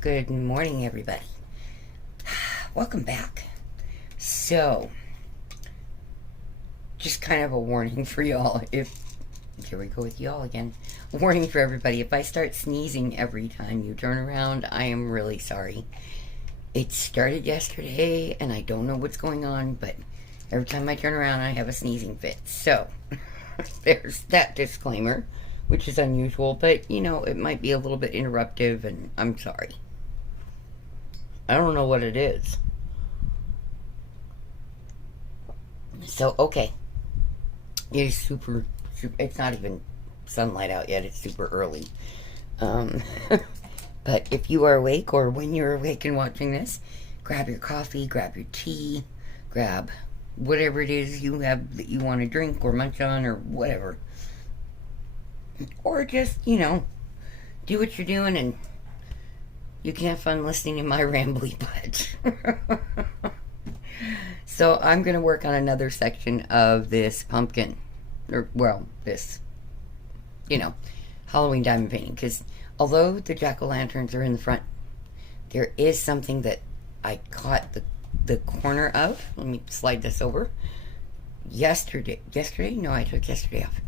Good morning, everybody. Welcome back. So, just kind of a warning for y'all. Here we go with y'all again. A warning for everybody. If I start sneezing every time you turn around, I am really sorry. It started yesterday, and I don't know what's going on, but every time I turn around, I have a sneezing fit. So, there's that disclaimer, which is unusual, but, you know, it might be a little bit interruptive, and I'm sorry. I don't know what it is. So, okay. It is super, it's not even sunlight out yet. It's super early. But if you are awake, or when you're awake and watching this, grab your coffee, grab your tea, grab whatever it is you have that you want to drink or munch on or whatever. Or just, you know, do what you're doing and you can have fun listening to my rambly butt. So I'm going to work on another section of this pumpkin. Or, well, this, you know, Halloween diamond painting. Because although the jack-o'-lanterns are in the front, there is something that I caught the corner of. Let me slide this over. Yesterday? No, I took yesterday off.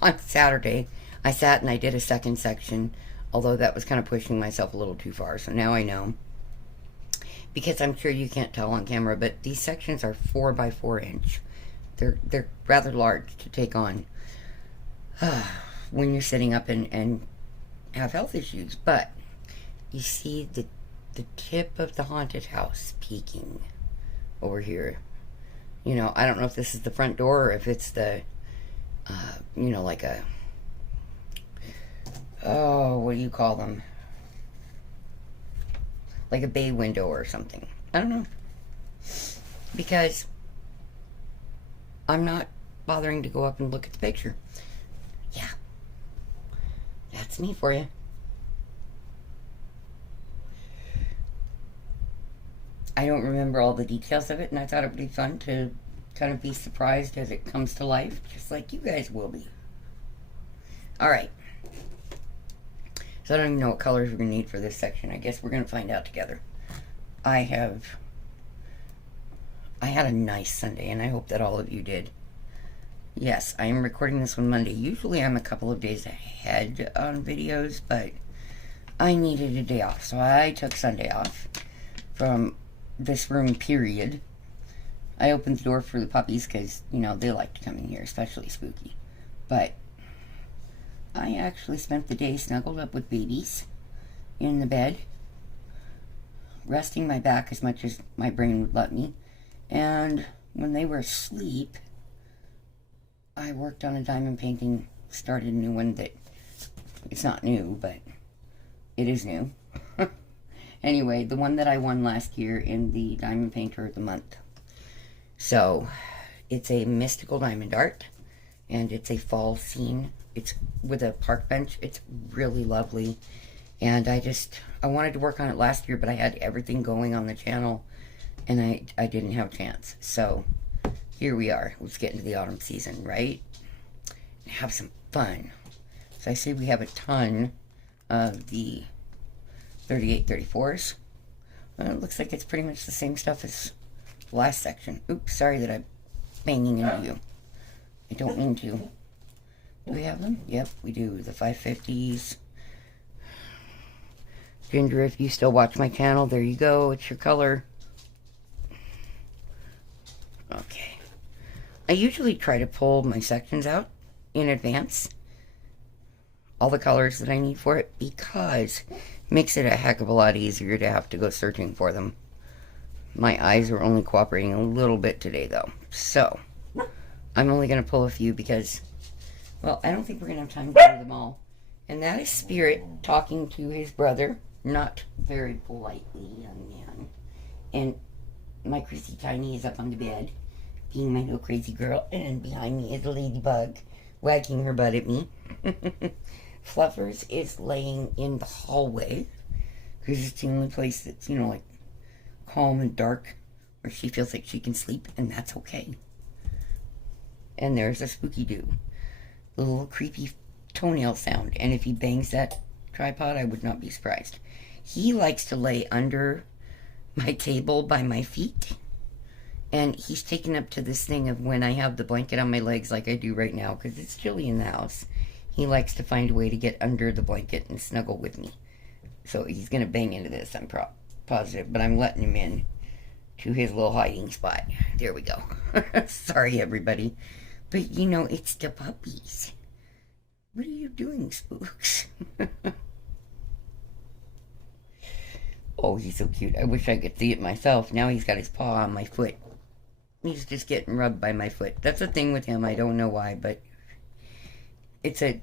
On Saturday, I sat and I did a second section. Although that was kind of pushing myself a little too far. So now I know. Because I'm sure you can't tell on camera, but these sections are 4 by 4 inch. They're rather large to take on when you're sitting up and have health issues. But you see the tip of the haunted house peeking over here. You know, I don't know if this is the front door or if it's the, you know, like a... Oh, what do you call them? Like a bay window or something. I don't know. Because I'm not bothering to go up and look at the picture. Yeah. That's me for you. I don't remember all the details of it, and I thought it would be fun to kind of be surprised as it comes to life, just like you guys will be. Alright. So I don't even know what colors we're going to need for this section. I guess we're going to find out together. I had a nice Sunday, and I hope that all of you did. Yes, I am recording this on Monday. Usually I'm a couple of days ahead on videos, but I needed a day off. So I took Sunday off from this room, period. I opened the door for the puppies because, you know, they like to come in here, especially Spooky. But I actually spent the day snuggled up with babies in the bed, resting my back as much as my brain would let me. And when they were asleep, I worked on a diamond painting, started a new one that, it's not new, but it is new. Anyway, the one that I won last year in the Diamond Painter of the Month. So, it's a mystical diamond art, and it's a fall scene. It's with a park bench. It's really lovely. And I wanted to work on it last year, but I had everything going on the channel, and I didn't have a chance. So, here we are. Let's get into the autumn season, right? And have some fun. So I say we have a ton of the 3834s. Well, it looks like it's pretty much the same stuff as the last section. Oops, sorry that I'm banging into you. I don't mean to. Do we have them? Yep, we do. The 550s. Ginger, if you still watch my channel, there you go. It's your color. Okay. I usually try to pull my sections out in advance. All the colors that I need for it, because it makes it a heck of a lot easier to have to go searching for them. My eyes are only cooperating a little bit today, though. So, I'm only going to pull a few because, well, I don't think we're going to have time to do them all. And that is Spirit talking to his brother, not very politely, young man. And my Chrissy Tiny is up on the bed, being my little crazy girl. And behind me is a ladybug, wagging her butt at me. Fluffers is laying in the hallway, because it's the only place that's, you know, like, calm and dark, where she feels like she can sleep, and that's okay. And there's a Spooky Doo, the little creepy toenail sound, and if he bangs that tripod, I would not be surprised. He likes to lay under my table by my feet. And he's taken up to this thing of when I have the blanket on my legs like I do right now, because it's chilly in the house, he likes to find a way to get under the blanket and snuggle with me. So he's going to bang into this, I'm positive, but I'm letting him in to his little hiding spot. There we go. Sorry, everybody. But, you know, it's the puppies. What are you doing, Spooks? Oh, he's so cute. I wish I could see it myself. Now he's got his paw on my foot. He's just getting rubbed by my foot. That's a thing with him. I don't know why, but it's a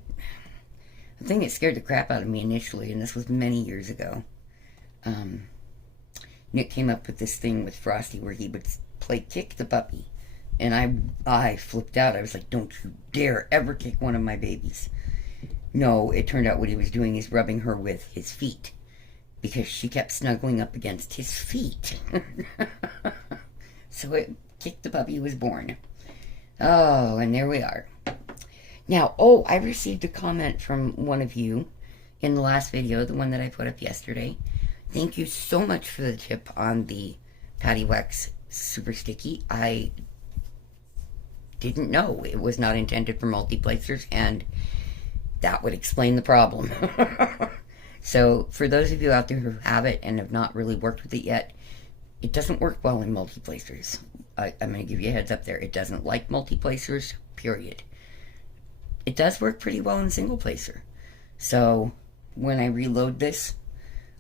thing that scared the crap out of me initially, and this was many years ago. Nick came up with this thing with Frosty where he would play kick the puppy, and I flipped out. I was like, don't you dare ever kick one of my babies. No, it turned out what he was doing is rubbing her with his feet, because she kept snuggling up against his feet. So it kicked the puppy was born. Oh, and there we are. Now, I received a comment from one of you in the last video, the one that I put up yesterday. Thank you so much for the tip on the Patty Wax Super Sticky. I didn't know it was not intended for multi-placers, and that would explain the problem. So, for those of you out there who have it and have not really worked with it yet, it doesn't work well in multi-placers. I'm going to give you a heads up there. It doesn't like multi-placers, period. It does work pretty well in single placer. So, when I reload this,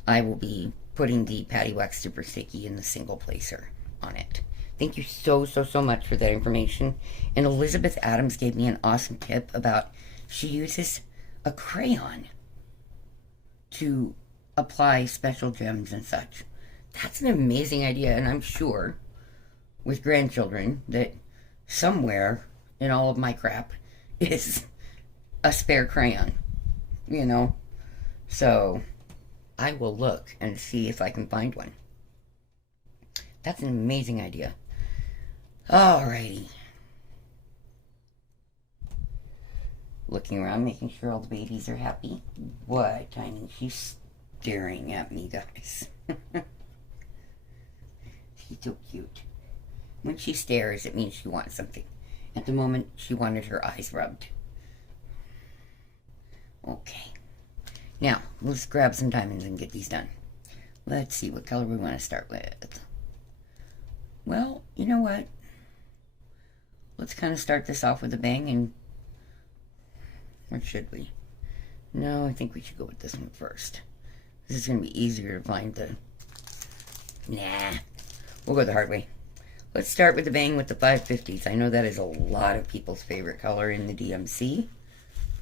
I will be putting the Patty Wax Super Sticky in the single placer on it. Thank you so much for that information. And Elizabeth Adams gave me an awesome tip about, she uses a crayon to apply special gems and such. That's an amazing idea, and I'm sure with grandchildren that somewhere in all of my crap is a spare crayon, you know. So I will look and see if I can find one. That's an amazing idea. Alrighty. Looking around, making sure all the babies are happy. What, Tiny? She's staring at me, guys. She's so cute. When she stares, it means she wants something. At the moment, she wanted her eyes rubbed. Okay. Now, let's grab some diamonds and get these done. Let's see what color we want to start with. Well, you know what? Let's kind of start this off with a bang, and or should we? No, I think we should go with this one first. This is going to be easier to find the... Nah. We'll go the hard way. Let's start with the bang with the 550s. I know that is a lot of people's favorite color in the DMC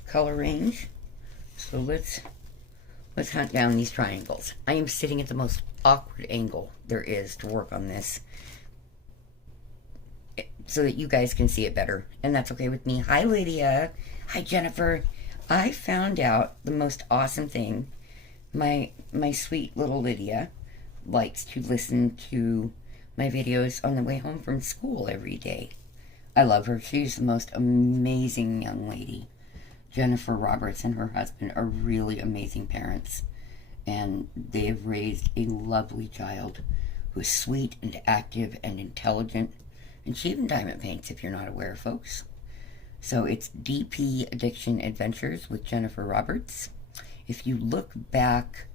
color range. So let's hunt down these triangles. I am sitting at the most awkward angle there is to work on this, so that you guys can see it better. And that's okay with me. Hi, Lydia. Hi, Jennifer. I found out the most awesome thing. My sweet little Lydia likes to listen to my videos on the way home from school every day. I love her. She's the most amazing young lady. Jennifer Roberts and her husband are really amazing parents, and they have raised a lovely child who is sweet and active and intelligent, and she even diamond paints, if you're not aware, folks. So it's DP Addiction Adventures with Jennifer Roberts. If you look back,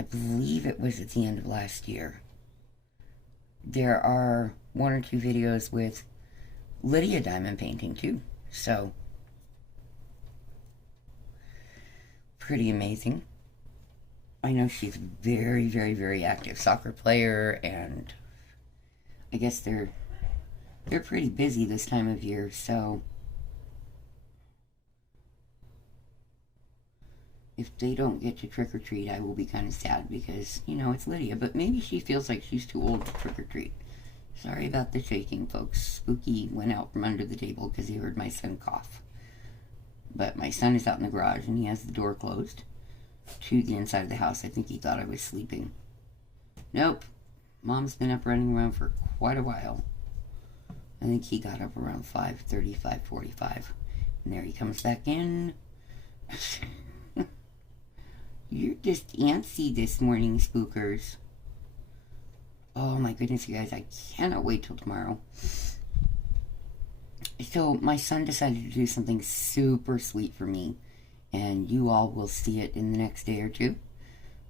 I believe it was at the end of last year, there are one or two videos with Lydia diamond painting too. So, pretty amazing. I know she's very, very, very active soccer player, and I guess they're pretty busy this time of year, so if they don't get to trick-or-treat, I will be kind of sad because, you know, it's Lydia, but maybe she feels like she's too old to trick-or-treat. Sorry about the shaking, folks. Spooky went out from under the table because he heard my son cough. But my son is out in the garage, and he has the door closed to the inside of the house. I think he thought I was sleeping. Nope. Mom's been up running around for quite a while. I think he got up around 5:30, 5:45. And there he comes back in. You're just antsy this morning, spookers. Oh my goodness, you guys, I cannot wait till tomorrow. So my son decided to do something super sweet for me, and you all will see it in the next day or two,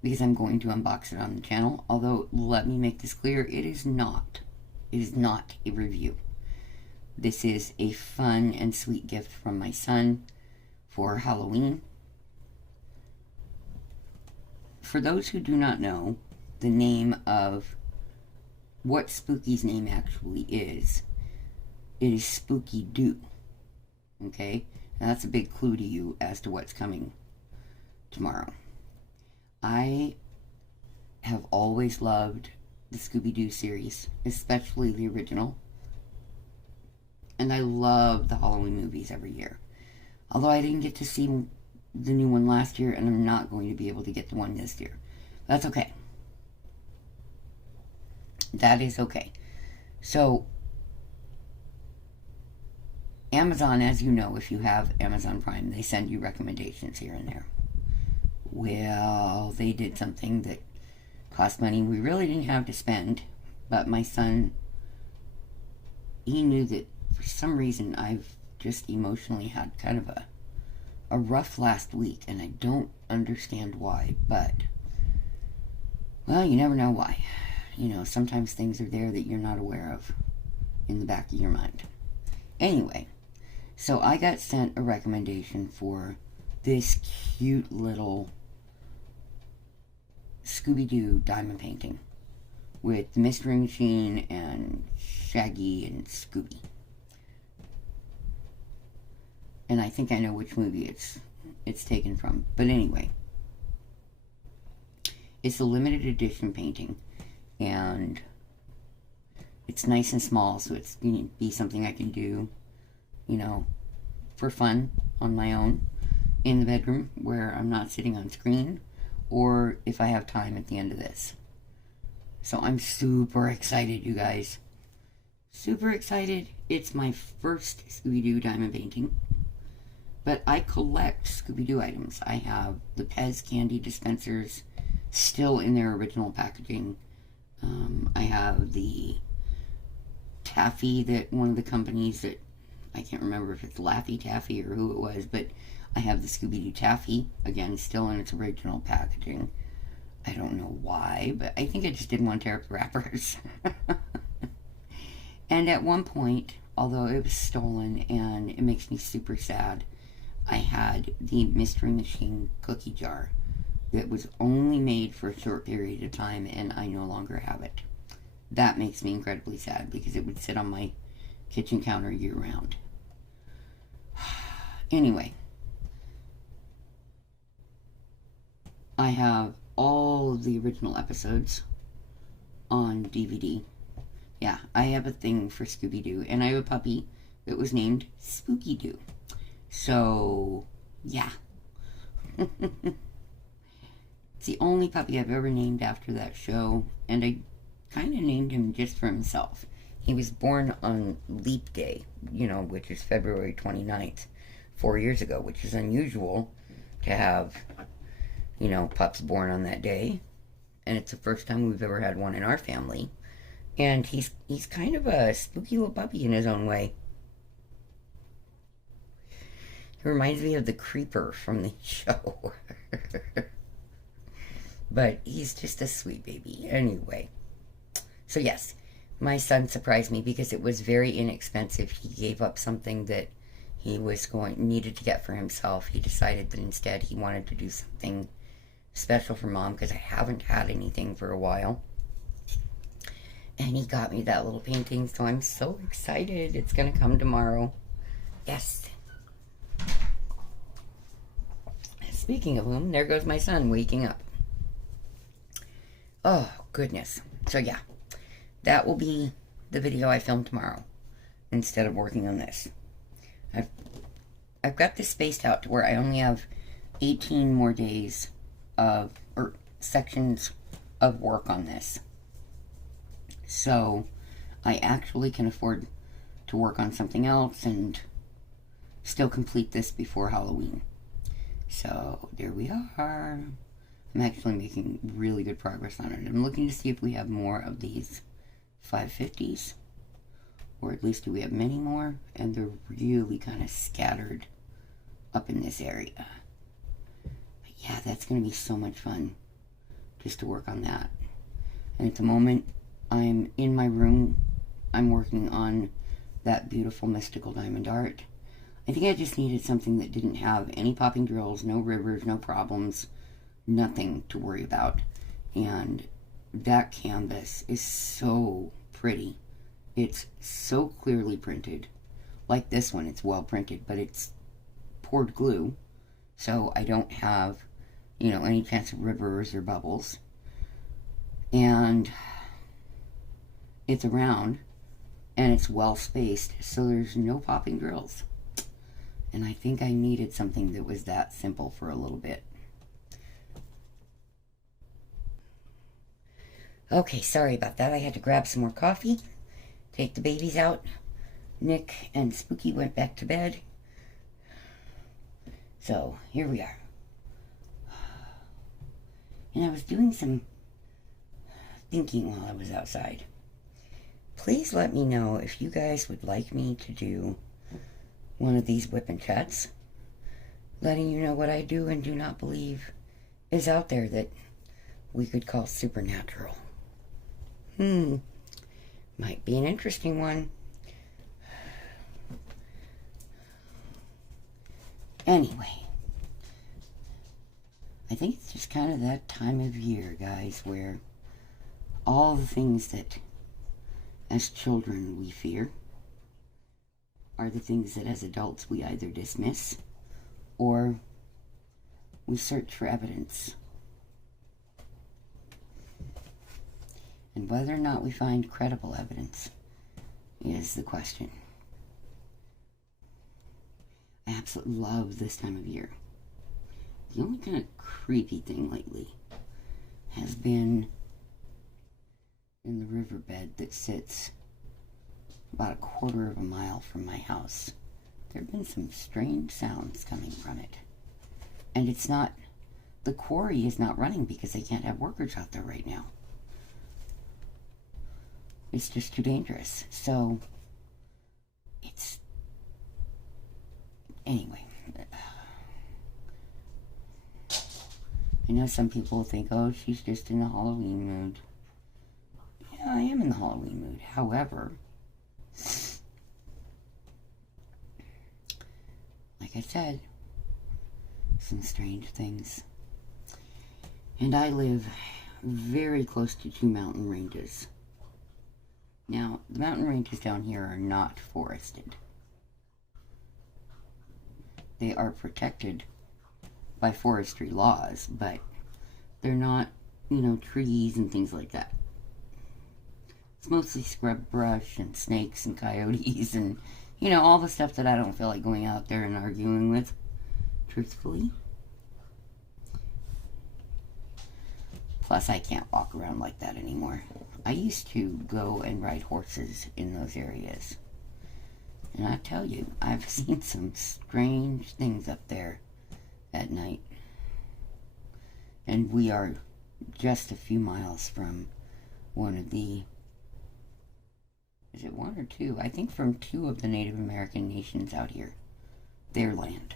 because I'm going to unbox it on the channel. Although, let me make this clear, it is not a review. This is a fun and sweet gift from my son for Halloween. For those who do not know the name of what Spooky's name actually is, it is Spooky Doo. Okay? And that's a big clue to you as to what's coming tomorrow. I have always loved the Scooby-Doo series, especially the original. And I love the Halloween movies every year. Although I didn't get to see the new one last year, and I'm not going to be able to get the one this year. That's okay. That is okay. So, Amazon, as you know, if you have Amazon Prime, they send you recommendations here and there. Well, they did something that cost money we really didn't have to spend, but my son, he knew that for some reason I've just emotionally had kind of a rough last week, and I don't understand why, but, well, you never know why. You know, sometimes things are there that you're not aware of in the back of your mind. Anyway, so I got sent a recommendation for this cute little Scooby-Doo diamond painting with the Mystery Machine and Shaggy and Scooby. And I think I know which movie it's taken from. But anyway, it's a limited edition painting, and it's nice and small, so it's going to be something I can do, you know, for fun on my own in the bedroom where I'm not sitting on screen, or if I have time at the end of this. So I'm super excited, you guys. Super excited. It's my first Scooby-Doo diamond painting. But I collect Scooby-Doo items. I have the Pez candy dispensers still in their original packaging. I have the taffy that one of the companies that, I can't remember if it's Laffy Taffy or who it was, but I have the Scooby-Doo taffy, again, still in its original packaging. I don't know why, but I think I just didn't want to tear up the wrappers. And at one point, although it was stolen and it makes me super sad, I had the Mystery Machine cookie jar that was only made for a short period of time, and I no longer have it. That makes me incredibly sad because it would sit on my kitchen counter year-round. Anyway, I have all of the original episodes on DVD. Yeah, I have a thing for Scooby-Doo, and I have a puppy that was named Spooky-Doo. So, yeah. It's the only puppy I've ever named after that show, and I kind of named him just for himself. He was born on Leap Day, you know, which is February 29th, 4 years ago, which is unusual to have, you know, pups born on that day. And it's the first time we've ever had one in our family. And he's kind of a spooky little puppy in his own way. He reminds me of the Creeper from the show. But he's just a sweet baby. Anyway. So yes, my son surprised me because it was very inexpensive. He gave up something that he needed to get for himself. He decided that instead he wanted to do something special for Mom because I haven't had anything for a while. And he got me that little painting, so I'm so excited. It's going to come tomorrow. Yes. Speaking of whom, there goes my son waking up. Oh, goodness. So, yeah. That will be the video I film tomorrow instead of working on this. I've got this spaced out to where I only have 18 more days of, or sections of work on this. So, I actually can afford to work on something else and still complete this before Halloween. So, there we are. I'm actually making really good progress on it. I'm looking to see if we have more of these 550s, or at least do we have many more, and they're really kind of scattered up in this area. But yeah, that's going to be so much fun just to work on that. And at the moment, I'm in my room. I'm working on that beautiful mystical diamond art. I think I just needed something that didn't have any popping drills, no rivers, no problems, nothing to worry about. And that canvas is so pretty. It's so clearly printed. Like this one, it's well printed, but it's poured glue, so I don't have, you know, any chance of rivers or bubbles. And it's round, and it's well spaced, so there's no popping drills. And I think I needed something that was that simple for a little bit. Okay, sorry about that. I had to grab some more coffee, take the babies out. Nick and Spooky went back to bed. So, here we are. And I was doing some thinking while I was outside. Please let me know if you guys would like me to do one of these whip and chats, letting you know what I do and do not believe is out there that we could call supernatural. Might be an interesting one. Anyway, I think it's just kind of that time of year, guys, where all the things that as children we fear are the things that as adults we either dismiss or we search for evidence. And whether or not we find credible evidence is the question. I absolutely love this time of year. The only kind of creepy thing lately has been in the riverbed that sits about a quarter of a mile from my house. There have been some strange sounds coming from it. And it's not, the quarry is not running because they can't have workers out there right now. It's just too dangerous. So, it's, anyway. I know some people think, oh, she's just in the Halloween mood. Yeah, I am in the Halloween mood. However, like I said, some strange things. And I live very close to two mountain ranges. Now, the mountain ranges down here are not forested. They are protected by forestry laws, but they're not, you know, trees and things like that. It's mostly scrub brush and snakes and coyotes and, you know, all the stuff that I don't feel like going out there and arguing with, truthfully. Plus, I can't walk around like that anymore. I used to go and ride horses in those areas. And I tell you, I've seen some strange things up there at night. And we are just a few miles from one of the, is it one or two? I think from two of the Native American nations out here. Their land.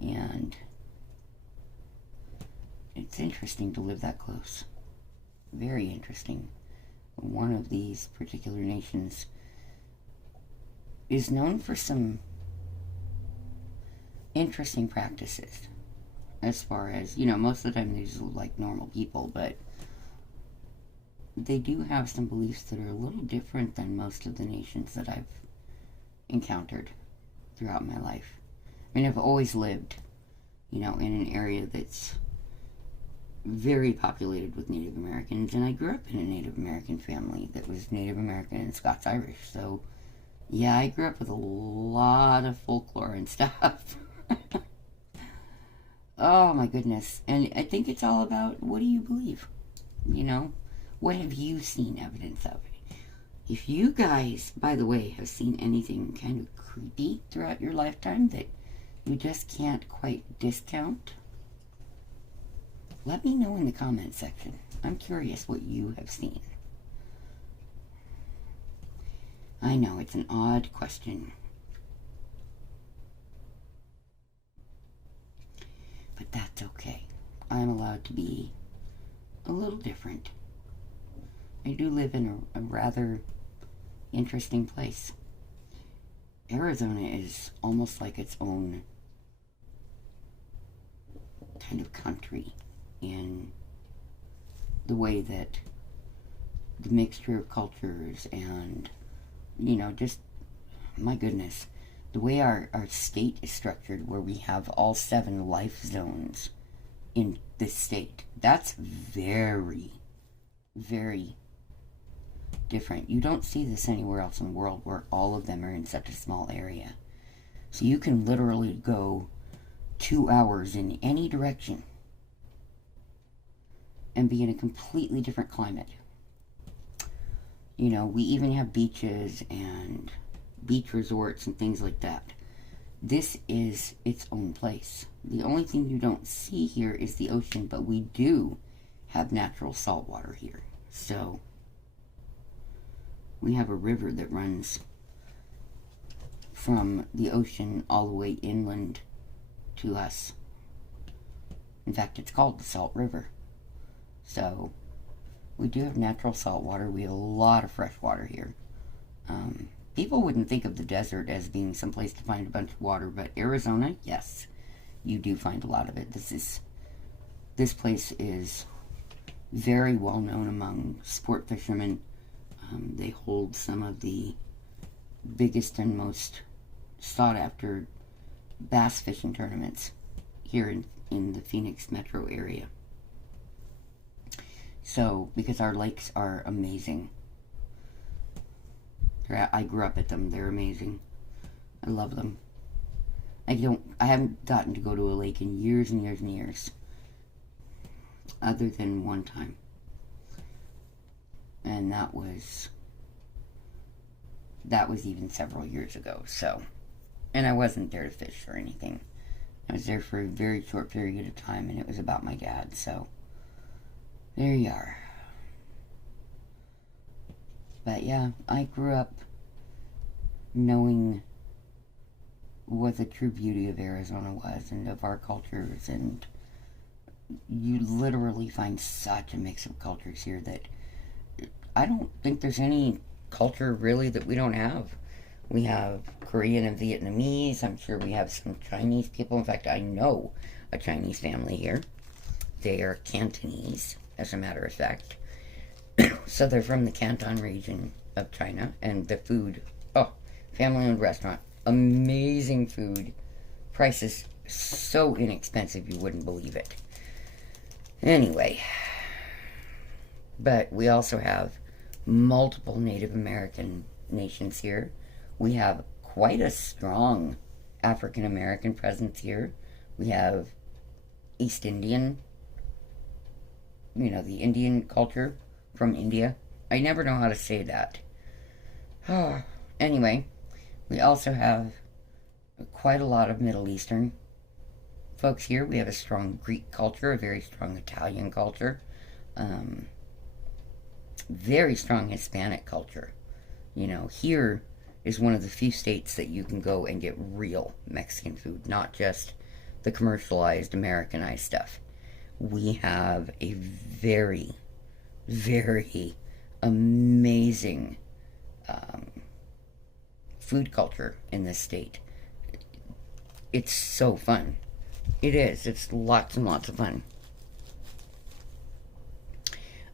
And it's interesting to live that close. Very interesting. One of these particular nations is known for some interesting practices. As far as, you know, most of the time they just look like normal people, but they do have some beliefs that are a little different than most of the nations that I've encountered throughout my life. I mean, I've always lived, you know, in an area that's very populated with Native Americans, and I grew up in a Native American family that was Native American and Scots-Irish, so yeah, I grew up with a lot of folklore and stuff. Oh my goodness. And I think it's all about, what do you believe? You know, what have you seen evidence of? If you guys, by the way, have seen anything kind of creepy throughout your lifetime that you just can't quite discount, Let me know in the comment section. I'm curious what you have seen. I know it's an odd question, but that's okay. I'm allowed to be a little different. I do live in a rather interesting place. Arizona is almost like its own kind of country in the way that the mixture of cultures and, you know, just, my goodness, the way our state is structured, where we have all 7 life zones in this state, that's very, very different. You don't see this anywhere else in the world, where all of them are in such a small area. So you can literally go 2 hours in any direction and be in a completely different climate. You know, we even have beaches and beach resorts and things like that. This is its own place. The only thing you don't see here is the ocean, but we do have natural salt water here. So we have a river that runs from the ocean all the way inland to us. In fact, it's called the Salt River. So we do have natural salt water. We have a lot of fresh water here. People wouldn't think of the desert as being someplace to find a bunch of water, but Arizona, yes, you do find a lot of it. This place is very well known among sport fishermen. They hold some of the biggest and most sought after bass fishing tournaments here in the Phoenix metro area. So, because our lakes are amazing. I grew up at them. They're amazing. I love them. I haven't gotten to go to a lake in years and years and years. Other than one time. And that was even several years ago, so. And I wasn't there to fish or anything. I was there for a very short period of time, and it was about my dad, so. There you are. But yeah, I grew up knowing what the true beauty of Arizona was, and of our cultures, and you literally find such a mix of cultures here that I don't think there's any culture really that we don't have. We have Korean and Vietnamese. I'm sure we have some Chinese people. In fact, I know a Chinese family here. They are Cantonese, as a matter of fact. So they're from the Canton region of China. And the food, family-owned restaurant. Amazing food. Prices so inexpensive you wouldn't believe it. Anyway. But we also have multiple Native American nations here. We have quite a strong African American presence here. We have East Indian, the Indian culture from India. I never know how to say that. Anyway, we also have quite a lot of Middle Eastern folks here. We have a strong Greek culture, a very strong Italian culture, very strong Hispanic culture. Here is one of the few states that you can go and get real Mexican food, not just the commercialized, Americanized stuff. We have a very, very amazing food culture in this state. It's so fun. It is. It's lots and lots of fun.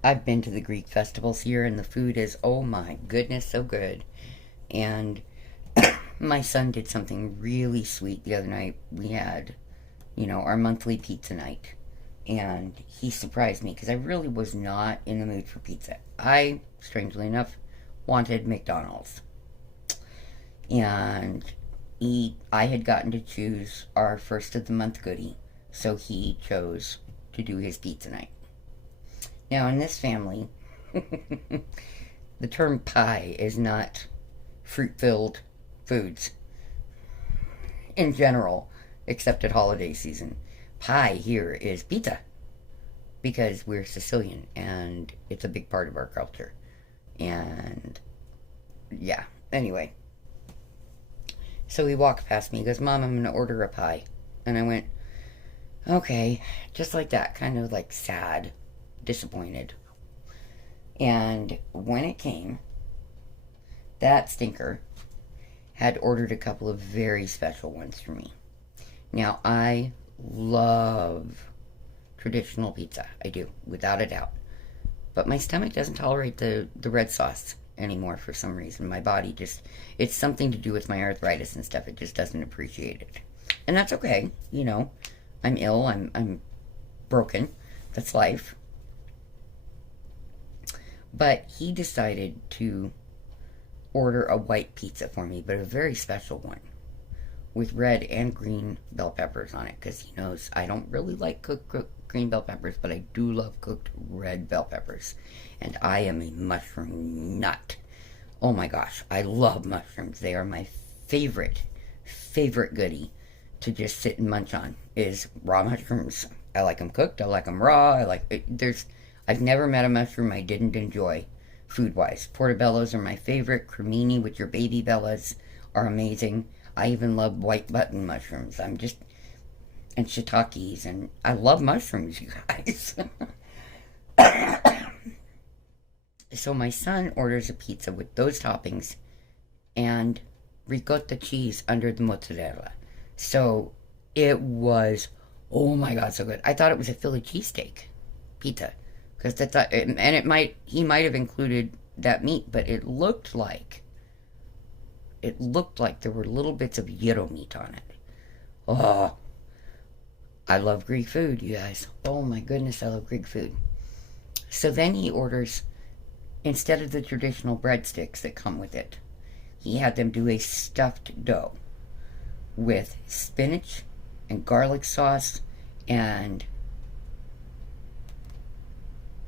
I've been to the Greek festivals here, and the food is, oh my goodness, so good. And my son did something really sweet the other night. We had, our monthly pizza night. And he surprised me because I really was not in the mood for pizza. I, strangely enough, wanted McDonald's. And I had gotten to choose our first of the month goodie. So he chose to do his pizza night. Now, in this family, the term pie is not fruit-filled foods in general, except at holiday season. Pie here is pizza. because we're Sicilian and it's a big part of our culture. And yeah, anyway. So he walked past me. He goes, Mom, I'm going to order a pie. And I went, okay, just like that, kind of like sad, disappointed. And when it came, that stinker had ordered a couple of very special ones for me. Now, I love traditional pizza. I do, without a doubt. But my stomach doesn't tolerate the red sauce anymore for some reason. My body just, it's something to do with my arthritis and stuff. It just doesn't appreciate it. And that's okay, you know. I'm ill, I'm broken. That's life. But he decided to order a white pizza for me, but a very special one with red and green bell peppers on it, because he knows I don't really like cooked green bell peppers, but I do love cooked red bell peppers. And I am a mushroom nut. Oh my gosh, I love mushrooms. They are my favorite goodie to just sit and munch on, is raw mushrooms. I like them cooked, I like them raw, I've never met a mushroom I didn't enjoy food-wise. Portobellos are my favorite. Cremini with your baby bellas are amazing. I even love white button mushrooms. And shiitakes, and I love mushrooms, you guys. So my son orders a pizza with those toppings and ricotta cheese under the mozzarella. So it was, oh my God, so good. I thought it was a Philly cheesesteak pizza, because he might have included that meat, but it looked like there were little bits of gyro meat on it. Oh, I love Greek food, you guys. Oh my goodness, I love Greek food. So then he orders, instead of the traditional breadsticks that come with it, he had them do a stuffed dough with spinach and garlic sauce and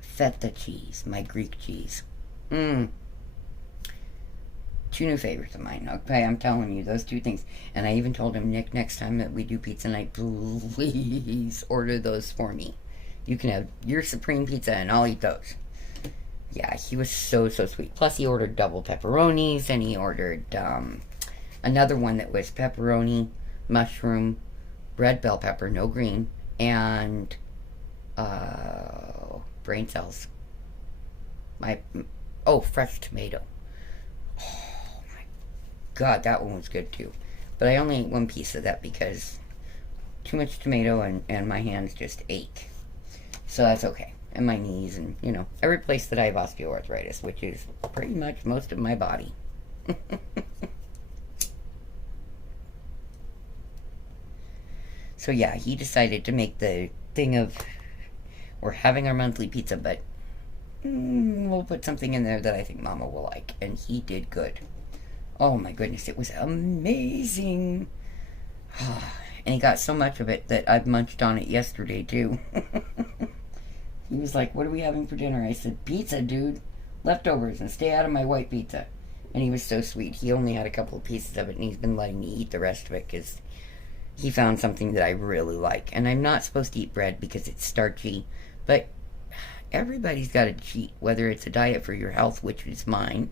feta cheese, my Greek cheese. Two new favorites of mine. Okay, I'm telling you, those two things. And I even told him, Nick, next time that we do pizza night, please order those for me. You can have your supreme pizza and I'll eat those. Yeah, he was so sweet. Plus he ordered double pepperonis, and he ordered another one that was pepperoni, mushroom, red bell pepper, no green, and brain cells. Fresh tomato. Oh my God, that one was good too. But I only ate one piece of that because too much tomato and my hands just ache. So that's okay. And my knees, and I replaced that I have osteoarthritis, which is pretty much most of my body. So yeah, he decided to make the thing of, we're having our monthly pizza, but we'll put something in there that I think Mama will like. And he did good. Oh my goodness, it was amazing. And he got so much of it that I've munched on it yesterday too. He was like, what are we having for dinner? I said, pizza, dude. Leftovers, and stay out of my white pizza. And he was so sweet. He only had a couple of pieces of it, and he's been letting me eat the rest of it because he found something that I really like. And I'm not supposed to eat bread because it's starchy, but everybody's got to cheat, whether it's a diet for your health, which is mine,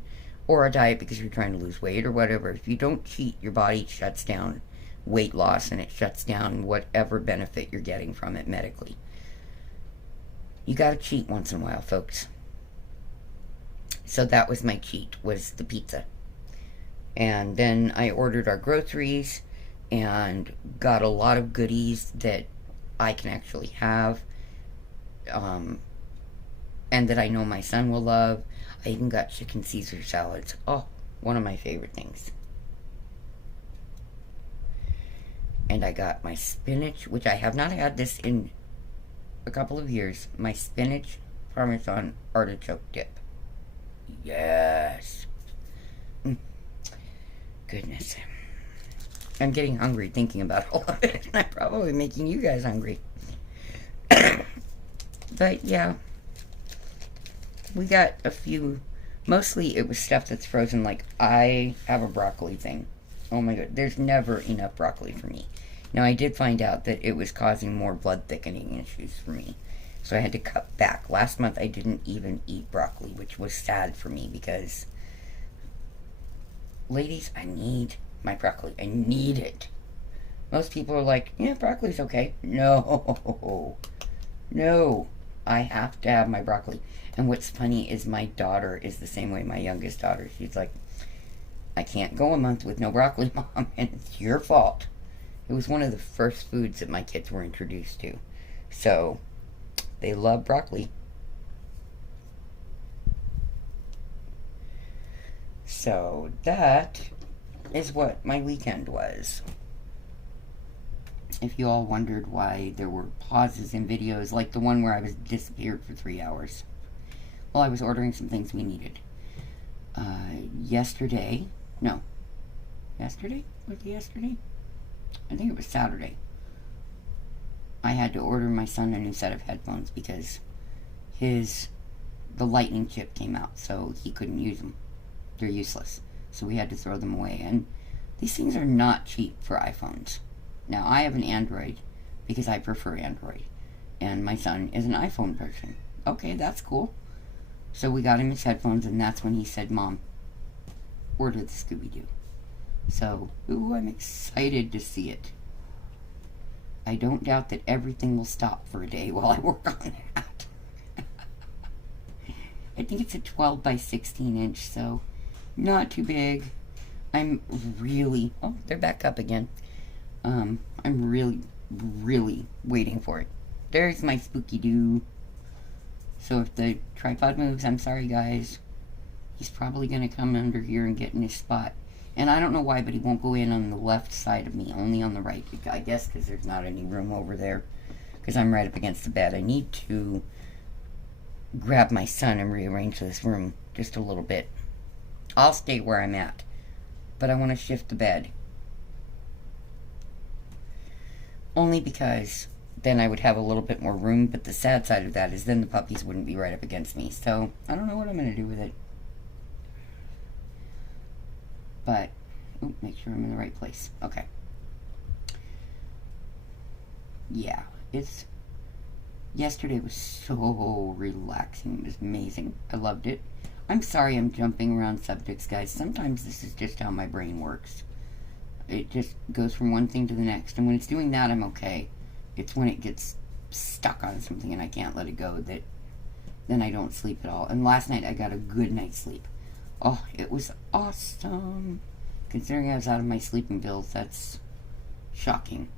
or a diet because you're trying to lose weight or whatever. If you don't cheat, your body shuts down weight loss, and it shuts down whatever benefit you're getting from it medically. You gotta cheat once in a while, folks. So that was my cheat, was the pizza. And then I ordered our groceries and got a lot of goodies that I can actually have, and that I know my son will love. I even got chicken Caesar salads. Oh, one of my favorite things. And I got my spinach, which I have not had this in a couple of years, my spinach Parmesan artichoke dip. Yes. Goodness. I'm getting hungry thinking about all of it, and I'm probably making you guys hungry. But yeah, we got a few, mostly it was stuff that's frozen. Like, I have a broccoli thing. Oh my God, there's never enough broccoli for me. Now, I did find out that it was causing more blood thickening issues for me. So I had to cut back. Last month I didn't even eat broccoli, which was sad for me because, ladies, I need my broccoli. I need it. Most people are like, yeah, broccoli's okay. No. No. I have to have my broccoli. And what's funny is my daughter is the same way, my youngest daughter. She's like, I can't go a month with no broccoli, Mom, and it's your fault. It was one of the first foods that my kids were introduced to. So, they love broccoli. So, that is what my weekend was. If you all wondered why there were pauses in videos, like the one where I was disappeared for 3 hours. Well, I was ordering some things we needed. Yesterday? Was it yesterday? I think it was Saturday. I had to order my son a new set of headphones because the lightning chip came out, so he couldn't use them. They're useless. So we had to throw them away. And these things are not cheap for iPhones. Now, I have an Android because I prefer Android. And my son is an iPhone person. Okay, that's cool. So we got him his headphones, and that's when he said, Mom, order the Scooby-Doo. So, I'm excited to see it. I don't doubt that everything will stop for a day while I work on that. I think it's a 12 by 16 inch, so not too big. I'm really... Oh, they're back up again. I'm really, really waiting for it. There's my Spooky-Doo. So if the tripod moves, I'm sorry, guys. He's probably going to come under here and get in his spot. And I don't know why, but he won't go in on the left side of me, only on the right. I guess because there's not any room over there. Because I'm right up against the bed. I need to grab my son and rearrange this room just a little bit. I'll stay where I'm at. But I want to shift the bed. Only because then I would have a little bit more room. But the sad side of that is then the puppies wouldn't be right up against me. So I don't know what I'm going to do with it. But, make sure I'm in the right place. Okay. Yeah, yesterday was so relaxing. It was amazing. I loved it. I'm sorry I'm jumping around subjects, guys. Sometimes this is just how my brain works. It just goes from one thing to the next. And when it's doing that, I'm okay. It's when it gets stuck on something and I can't let it go that then I don't sleep at all. And last night I got a good night's sleep. Oh, it was awesome. Considering I was out of my sleeping pills, that's shocking.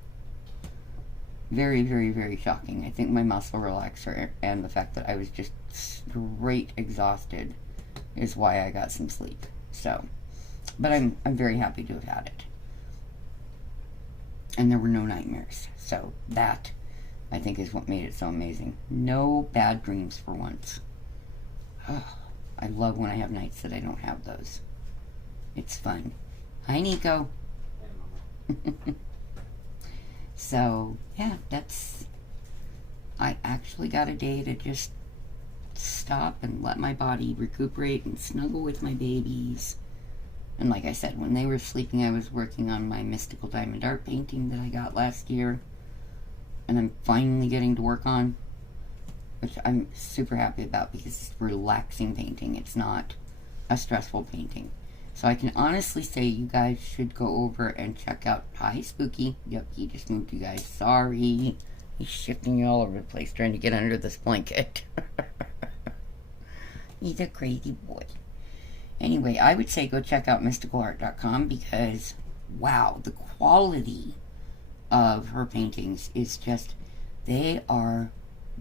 Very, very, very shocking. I think my muscle relaxer and the fact that I was just straight exhausted is why I got some sleep. So, but I'm very happy to have had it. And there were no nightmares. So that, I think, is what made it so amazing. No bad dreams for once. Oh, I love when I have nights that I don't have those. It's fun. Hi, Nico. So, yeah, I actually got a day to just stop and let my body recuperate and snuggle with my babies. And like I said, when they were sleeping, I was working on my mystical diamond art painting that I got last year. And I'm finally getting to work on, which I'm super happy about because it's relaxing painting. It's not a stressful painting. So I can honestly say you guys should go over and check out... Hi, Spooky. Yep, he just moved you guys. Sorry. He's shifting you all over the place trying to get under this blanket. He's a crazy boy. Anyway, I would say go check out mysticalart.com because, wow, the quality of her paintings is just... They are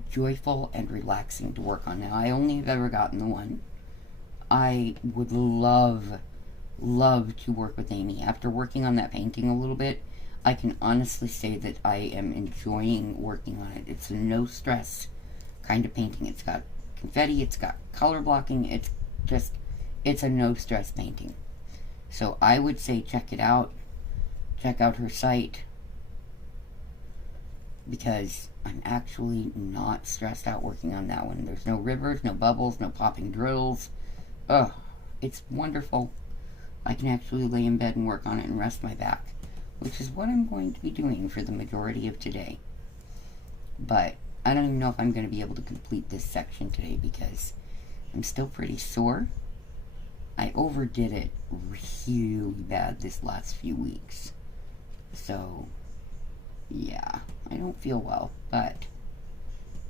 joyful and relaxing to work on. Now, I only have ever gotten the one. I would love to work with Amy. After working on that painting a little bit, I can honestly say that I am enjoying working on it. It's a no stress kind of painting. It's got confetti, it's got color blocking, it's a no stress painting. So I would say check it out. Check out her site. Because I'm actually not stressed out working on that one. There's no rivers, no bubbles, no popping drills. Ugh, it's wonderful. I can actually lay in bed and work on it and rest my back, which is what I'm going to be doing for the majority of today. But I don't even know if I'm going to be able to complete this section today because I'm still pretty sore. I overdid it really bad this last few weeks. So, yeah, I don't feel well, but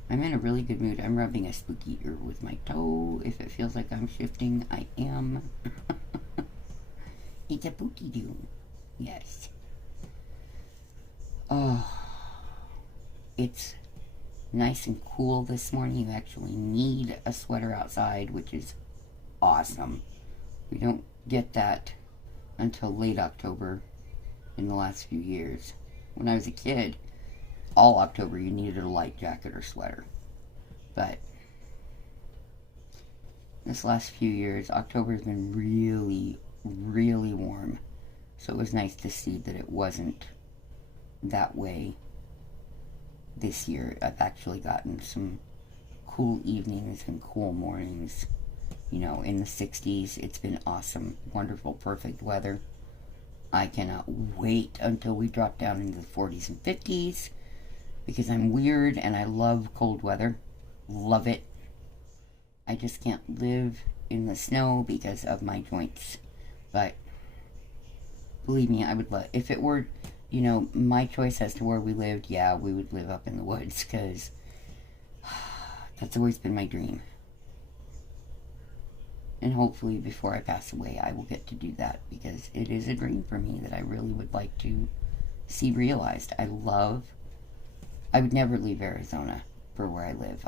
I'm in a really good mood. I'm rubbing a spooky ear with my toe. If it feels like I'm shifting, I am. It's a spooky do. Yes. Oh, it's nice and cool this morning. You actually need a sweater outside, which is awesome. We don't get that until late October in the last few years. When I was a kid, all October you needed a light jacket or sweater. But this last few years, October's been really, really warm. So it was nice to see that it wasn't that way this year. I've actually gotten some cool evenings and cool mornings. You know, in the 60s. It's been awesome. Wonderful, perfect weather. I cannot wait until we drop down into the 40s and 50s. Because I'm weird and I love cold weather. Love it. I just can't live in the snow because of my joints. But believe me, I would love, if it were, you know, my choice as to where we lived, yeah, we would live up in the woods because that's always been my dream. And hopefully before I pass away, I will get to do that because it is a dream for me that I really would like to see realized. I would never leave Arizona for where I live.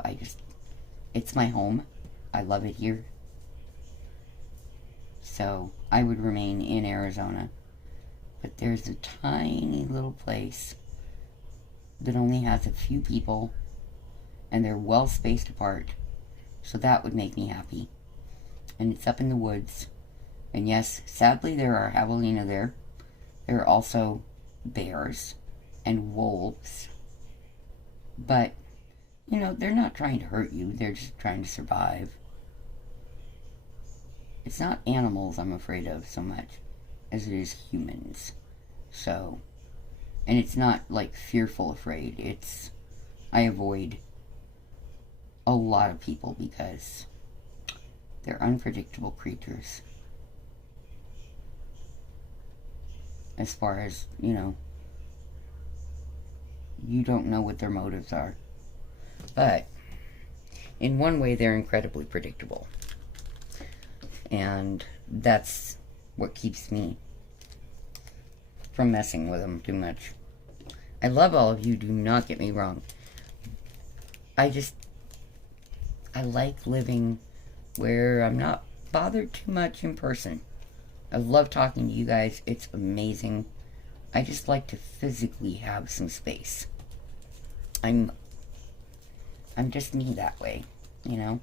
It's my home. I love it here. So I would remain in Arizona. But there's a tiny little place that only has a few people and they're well spaced apart. So that would make me happy. And it's up in the woods. And yes, sadly there are javelina there. There are also bears and wolves. But, you know, they're not trying to hurt you. They're just trying to survive. It's not animals I'm afraid of so much as it is humans. So, and it's not like fearful afraid. I avoid a lot of people because they're unpredictable creatures. As far as, you know, you don't know what their motives are. But in one way, they're incredibly predictable. And that's what keeps me from messing with them too much. I love all of you, do not get me wrong. I like living where I'm not bothered too much in person. I love talking to you guys. It's amazing. I just like to physically have some space. I'm just me that way, you know.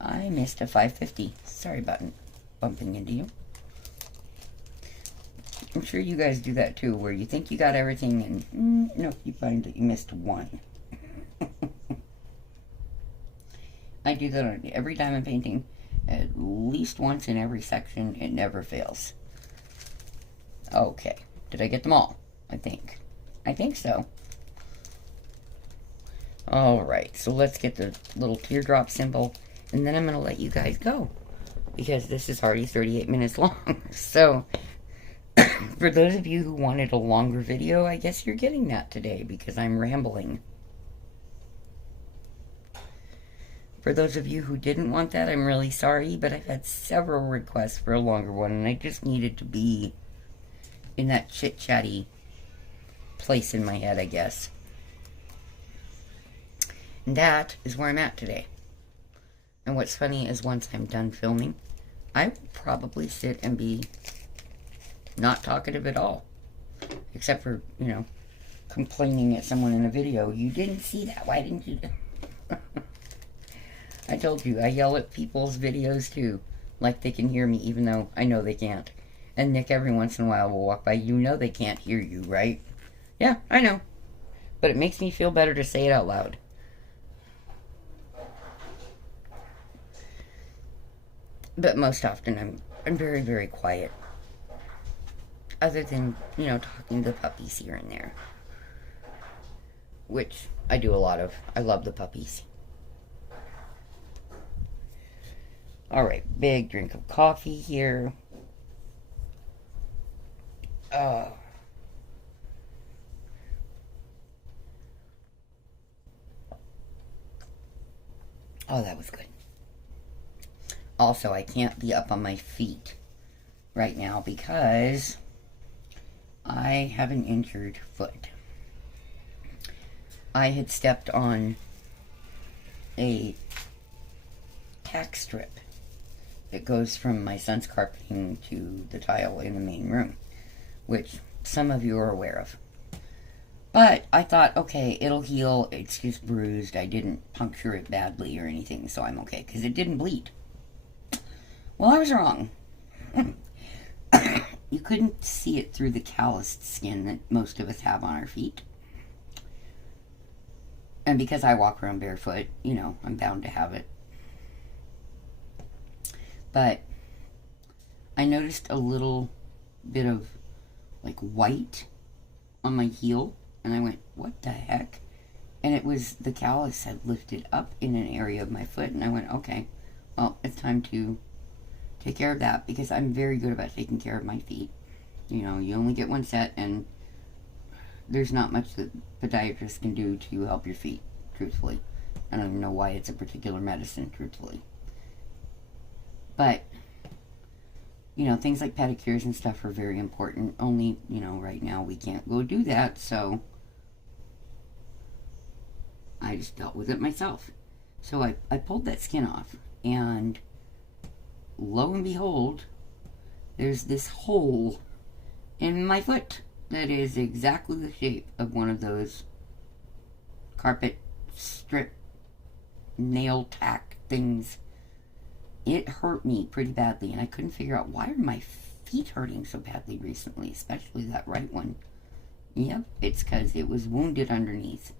I missed a 550. Sorry about bumping into you. I'm sure you guys do that too, where you think you got everything and no, you find that you missed one. I do that on every diamond painting, at least once in every section. It never fails. Okay, did I get them all? I think so. Alright, so let's get the little teardrop symbol, and then I'm going to let you guys go, because this is already 38 minutes long. So, for those of you who wanted a longer video, I guess you're getting that today, because I'm rambling. For those of you who didn't want that, I'm really sorry, but I've had several requests for a longer one, and I just needed to be in that chit-chatty place in my head, I guess. And that is where I'm at today. And what's funny is once I'm done filming, I will probably sit and be not talkative at all. Except for, you know, complaining at someone in a video. You didn't see that. Why didn't you? I told you, I yell at people's videos too. Like they can hear me even though I know they can't. And Nick every once in a while will walk by. You know they can't hear you, right? Yeah, I know. But it makes me feel better to say it out loud. But most often I'm very, very quiet. Other than, you know, talking to the puppies here and there. which I do a lot of. I love the puppies. Alright, big drink of coffee here. Oh. Oh, that was good. Also, I can't be up on my feet right now because I have an injured foot. I had stepped on a tack strip that goes from my son's carpeting to the tile in the main room, which some of you are aware of. But I thought, okay, it'll heal. It's just bruised. I didn't puncture it badly or anything, so I'm okay, because it didn't bleed. Well, I was wrong. You couldn't see it through the calloused skin that most of us have on our feet. And because I walk around barefoot, you know, I'm bound to have it. But I noticed a little bit of, like, white on my heel. And I went, what the heck? And it was the callus had lifted up in an area of my foot. And I went, okay, well, it's time to take care of that, because I'm very good about taking care of my feet. You know, you only get one set, and there's not much that podiatrists can do to help your feet, truthfully. I don't even know why it's a particular medicine, truthfully. But, you know, things like pedicures and stuff are very important. Only, you know, right now we can't go do that, so I just dealt with it myself. So I pulled that skin off, and lo and behold, there's this hole in my foot that is exactly the shape of one of those carpet strip nail tack things. It hurt me pretty badly, and I couldn't figure out, why are my feet hurting so badly recently, especially that right one. Yep, it's because it was wounded underneath,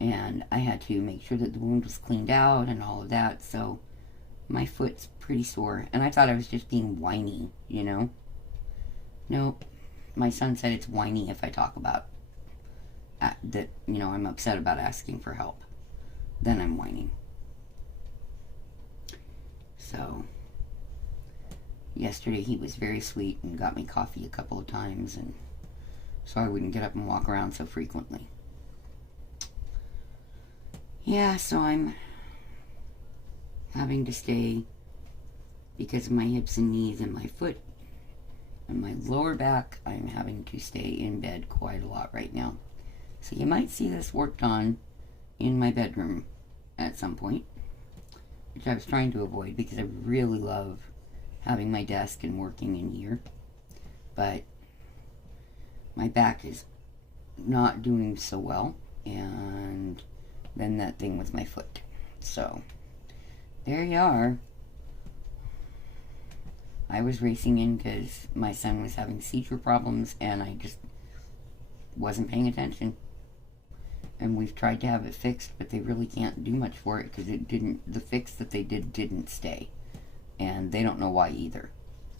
and I had to make sure that the wound was cleaned out and all of that, so my foot's pretty sore. And I thought I was just being whiny, you know. No, my son said it's whiny if I talk about that, you know, I'm upset about asking for help. Then I'm whining. So yesterday he was very sweet and got me coffee a couple of times, and so I wouldn't get up and walk around so frequently. Yeah, so I'm having to stay, because of my hips and knees and my foot and my lower back, I'm having to stay in bed quite a lot right now. So you might see this worked on in my bedroom at some point, which I was trying to avoid because I really love having my desk and working in here. But my back is not doing so well, and then that thing with my foot. So there you are. I was racing in because my son was having seizure problems, and I just wasn't paying attention. And we've tried to have it fixed, but they really can't do much for it because the fix that they didn't stay. And they don't know why either.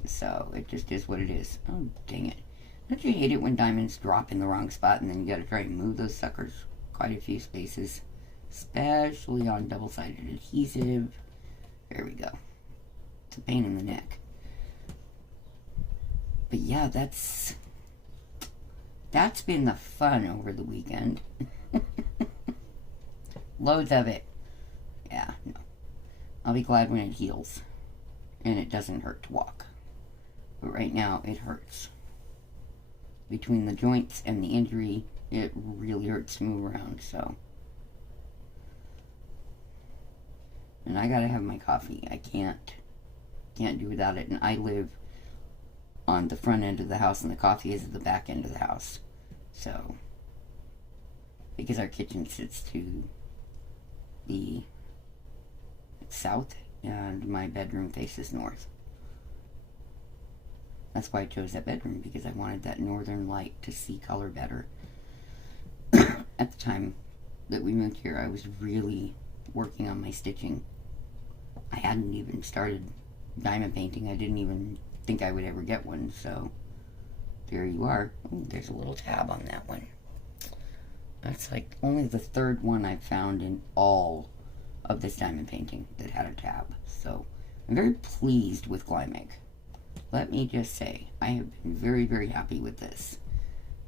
So it just is what it is. Oh, dang it. Don't you hate it when diamonds drop in the wrong spot and then you gotta try and move those suckers quite a few spaces? Especially on double-sided adhesive. There we go. It's a pain in the neck. But yeah, that's been the fun over the weekend. Loads of it. Yeah, no. I'll be glad when it heals and it doesn't hurt to walk. But right now, it hurts. Between the joints and the injury, it really hurts to move around, so. And I gotta have my coffee. I can't do without it. And I live on the front end of the house, and the coffee is at the back end of the house. So, because our kitchen sits to the south, and my bedroom faces north. That's why I chose that bedroom, because I wanted that northern light to see color better. At the time that we moved here, I was really working on my stitching. I hadn't even started diamond painting. I didn't even think I would ever get one, so there you are. Ooh, there's a little tab on that one. That's like only the third one I've found in all of this diamond painting that had a tab. So I'm very pleased with Glymic. Let me just say, I have been very, very happy with this.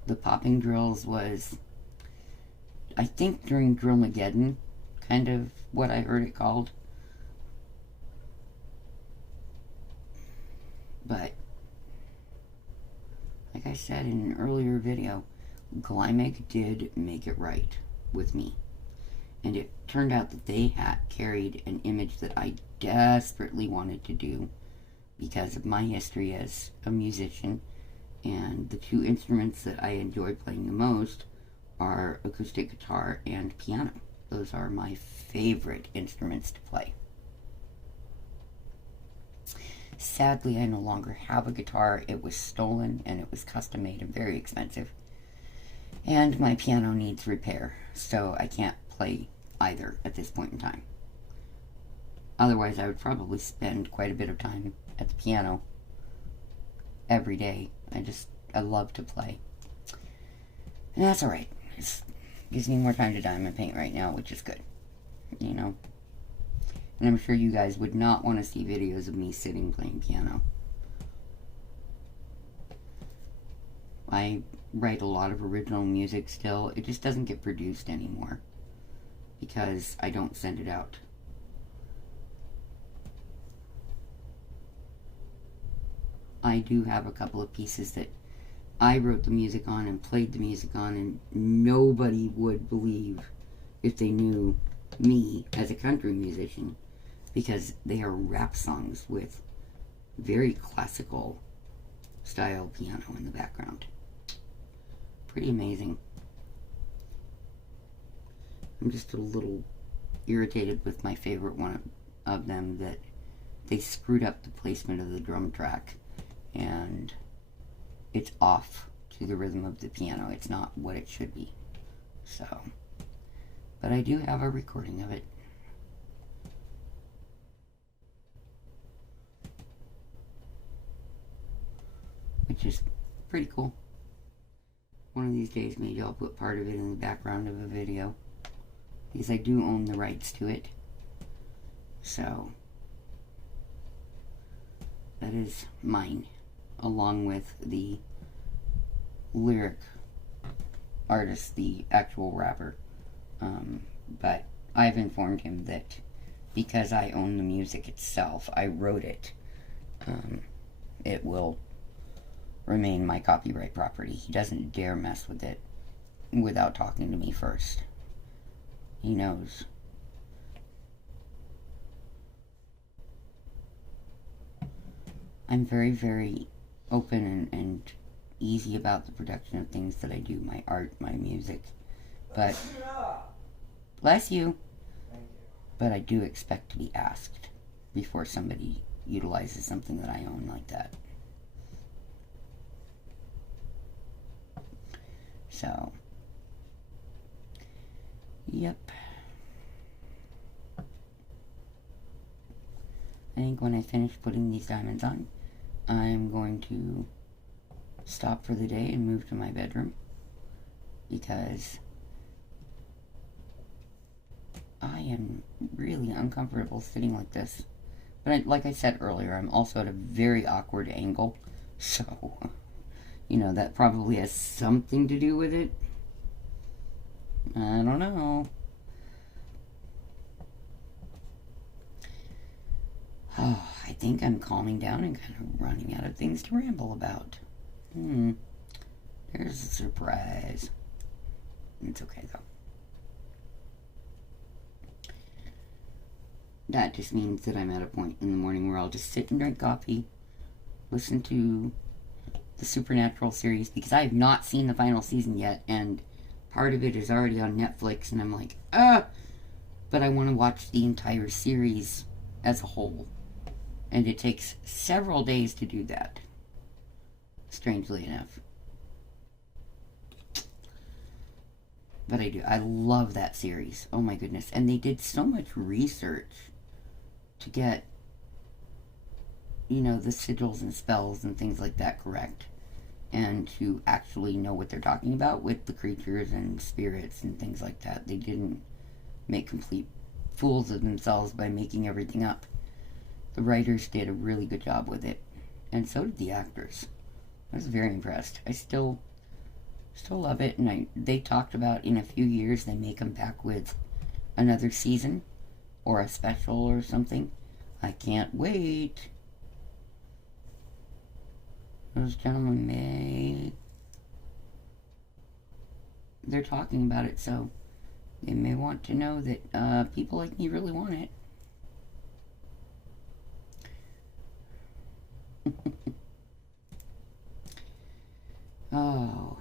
The popping drills was, I think during Drillmageddon, kind of what I heard it called. But, like I said in an earlier video, Glymic did make it right with me. And it turned out that they had carried an image that I desperately wanted to do because of my history as a musician, and the two instruments that I enjoy playing the most are acoustic guitar and piano. Those are my favorite instruments to play. Sadly, I no longer have a guitar. It was stolen and it was custom made and very expensive. And my piano needs repair, so I can't play either at this point in time. Otherwise, I would probably spend quite a bit of time at the piano every day. I love to play. And that's alright. It gives me more time to diamond paint right now, which is good. You know? And I'm sure you guys would not want to see videos of me sitting playing piano. I write a lot of original music still. It just doesn't get produced anymore because I don't send it out. I do have a couple of pieces that I wrote the music on and played the music on, and nobody would believe if they knew me as a country musician, because they are rap songs with very classical style piano in the background. Pretty amazing. I'm just a little irritated with my favorite one of them that they screwed up the placement of the drum track, and it's off to the rhythm of the piano. It's not what it should be. So, but I do have a recording of it. Which is pretty cool. One of these days maybe I'll put part of it in the background of a video, because I do own the rights to it. So that is mine, along with the lyric artist, the actual rapper. But I've informed him that because I own the music itself, I wrote it, it will remain my copyright property. He doesn't dare mess with it without talking to me first. He knows. I'm very, very open and easy about the production of things that I do, my art, my music. But, bless you. But I do expect to be asked before somebody utilizes something that I own like that. So, yep. I think when I finish putting these diamonds on, I'm going to stop for the day and move to my bedroom, because I am really uncomfortable sitting like this. But like I said earlier, I'm also at a very awkward angle, so you know, that probably has something to do with it. I don't know. Oh, I think I'm calming down and kind of running out of things to ramble about. There's a surprise. It's okay, though. That just means that I'm at a point in the morning where I'll just sit and drink coffee, listen to the Supernatural series, because I have not seen the final season yet, and part of it is already on Netflix, and I'm like, but I want to watch the entire series as a whole, and it takes several days to do that, strangely enough. But I do. I love that series. Oh my goodness. And they did so much research to get, you know, the sigils and spells and things like that correct. and to actually know what they're talking about with the creatures and spirits and things like that. They didn't make complete fools of themselves by making everything up. The writers did a really good job with it, and so did the actors. I was very impressed. I still love it, and they talked about in a few years they may come back with another season or a special or something. I can't wait. Those gentlemen they're talking about it, so they may want to know that people like me really want it. Oh.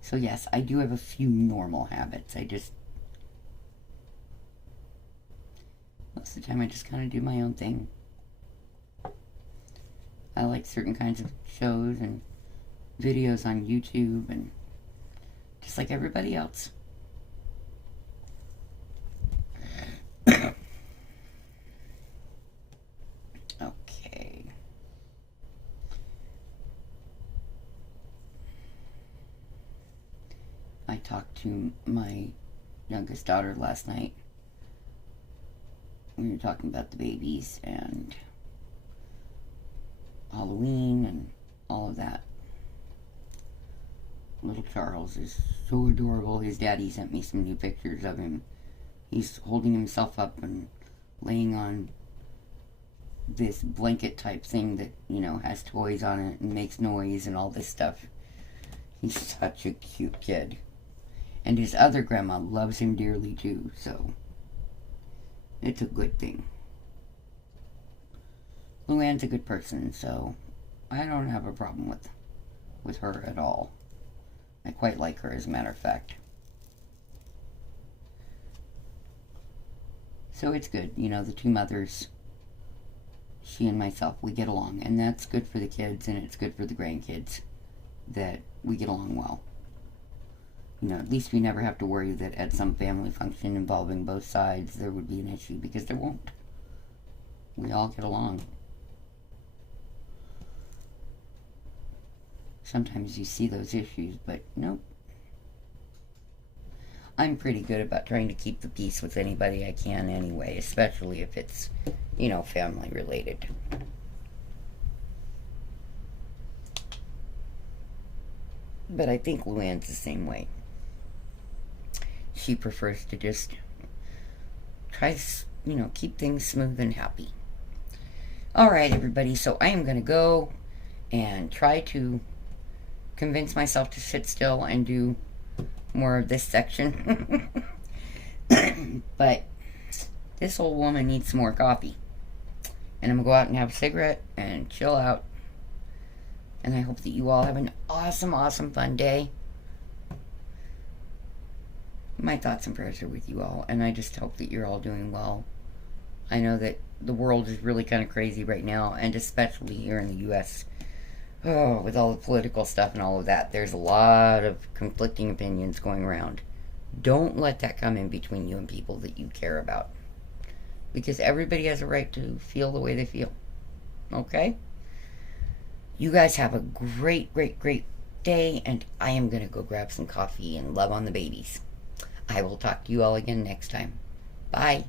So yes, I do have a few normal habits. Most of the time I just kind of do my own thing. I like certain kinds of shows and videos on YouTube, and just like everybody else. Okay. I talked to my youngest daughter last night. We were talking about the babies and Halloween and all of that. Little Charles is so adorable. His daddy sent me some new pictures of him. He's holding himself up and laying on this blanket type thing that, has toys on it and makes noise and all this stuff. He's such a cute kid. And his other grandma loves him dearly too, so it's a good thing. Luann's a good person, so I don't have a problem with her at all. I quite like her, as a matter of fact. So it's good, the two mothers, she and myself, we get along, and that's good for the kids, and it's good for the grandkids that we get along well. At least we never have to worry that at some family function involving both sides there would be an issue, because there won't. We all get along. Sometimes you see those issues, but nope. I'm pretty good about trying to keep the peace with anybody I can anyway, especially if it's, family related. But I think Luann's the same way. She prefers to just try to, keep things smooth and happy. All right, everybody, so I am going to go and try to convince myself to sit still and do more of this section. But this old woman needs some more coffee. And I'm going to go out and have a cigarette and chill out. And I hope that you all have an awesome, awesome, fun day. My thoughts and prayers are with you all. And I just hope that you're all doing well. I know that the world is really kind of crazy right now. And especially here in the U.S. Oh, with all the political stuff and all of that. There's a lot of conflicting opinions going around. Don't let that come in between you and people that you care about. Because everybody has a right to feel the way they feel. Okay? You guys have a great, great, great day. And I am going to go grab some coffee and love on the babies. I will talk to you all again next time. Bye.